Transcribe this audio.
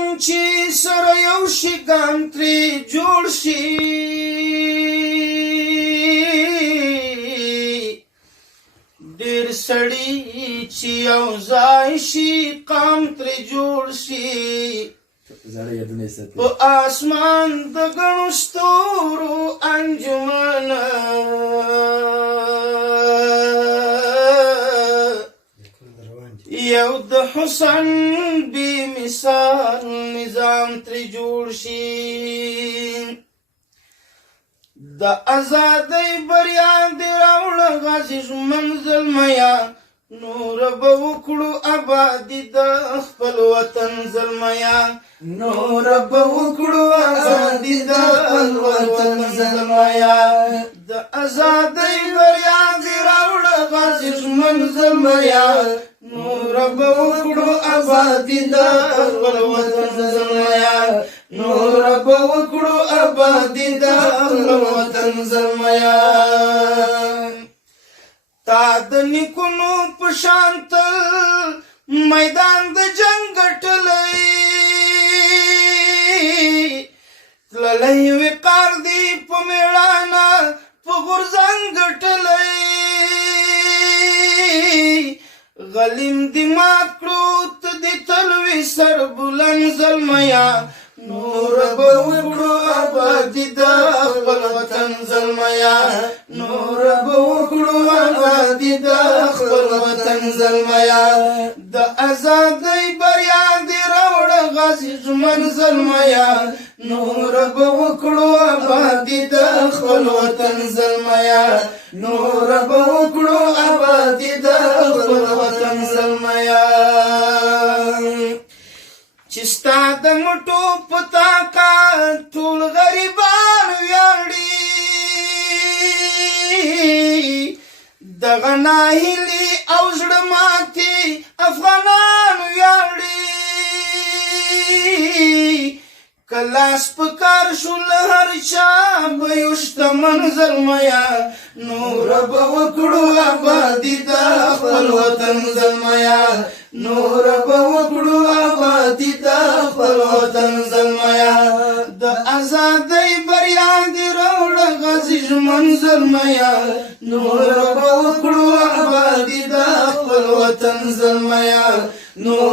وطن چې سره یو شي ګام ترې جوړ شي ډېر سړي چې یو ځای شي قام ترې جوړ شي په آسمان د ګڼو ستورو انجمنه یو د حسن بې مثال نظام ترې جوړ شي د ازادۍ بریا دې راوړه غازي ژمن زلمیا نور به وکړو ابادي د خپل وطن زلمیا نور به وکړو ابادي د خپل وطن زلمیا د ازادۍ بریا دې راوړه غازي ژمن زلمیا نور به وکړو ابادي د خپل وطن زلمیا نور به وکړو ابادي د خپل وطن زلمیا تا د نیکونو په شان تل میدان د جنګ ګټلی تللی وقار دی په میړانه په غورځنګ ګټلی غلیم دی مات کړو ته دې تل وي سر بلند زلمیا نور به وکړو ابادي د خپل وطن زلمیا نور به وکړو ابادي د خپل وطن زلمیا د ازادۍ بریا دې راوړه غازي ژمن زلمیا نور به وکړو ابادي د خپل وطن زلمیا نور به وکړو ابادي د خپل وطن زلمیا چې ستا د مټو په طاقت ټول غریبان ویاړي دغه ناهیلي او زړه ماتې افغانان ویاړي که لاس په کار شو له هر چا به یو شتمن زلمیا نور به وکړو ابادي د خپل وطن زلمیا نور به وکړو ابادي د خپل وطن زلمیا د ازادۍ بریا دې راوړه غازي ژمن زلمیا نور به وکړو ابادي د خپل وطن زلمیا نور